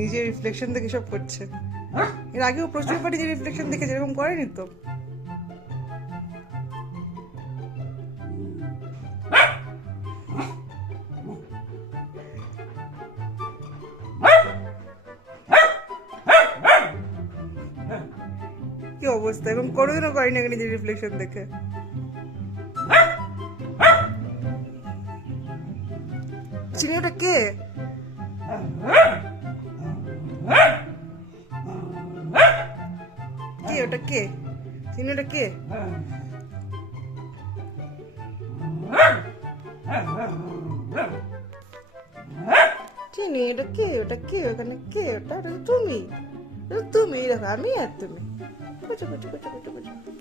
নিজের রিফ্লেকশন দেখে সব করছে। এর আগেও প্রচুরবার নিজের রিফ্লেকশন দেখেছে, এরকম করেনি তো। কি অবস্থা, এরকম কোনোদিনও করেনি আগে নিজের রিফ্লেকশন দেখে। চিনি ওটা কে? কে ওটা কে? চিনি ওটা কে? চিনি এটা কে? ওটা কে? ওখানে কে? ওটা তুমি? তুমি দেখো, আমি আর তুমি। কুচু কুচু কুচু কুচু কুচু।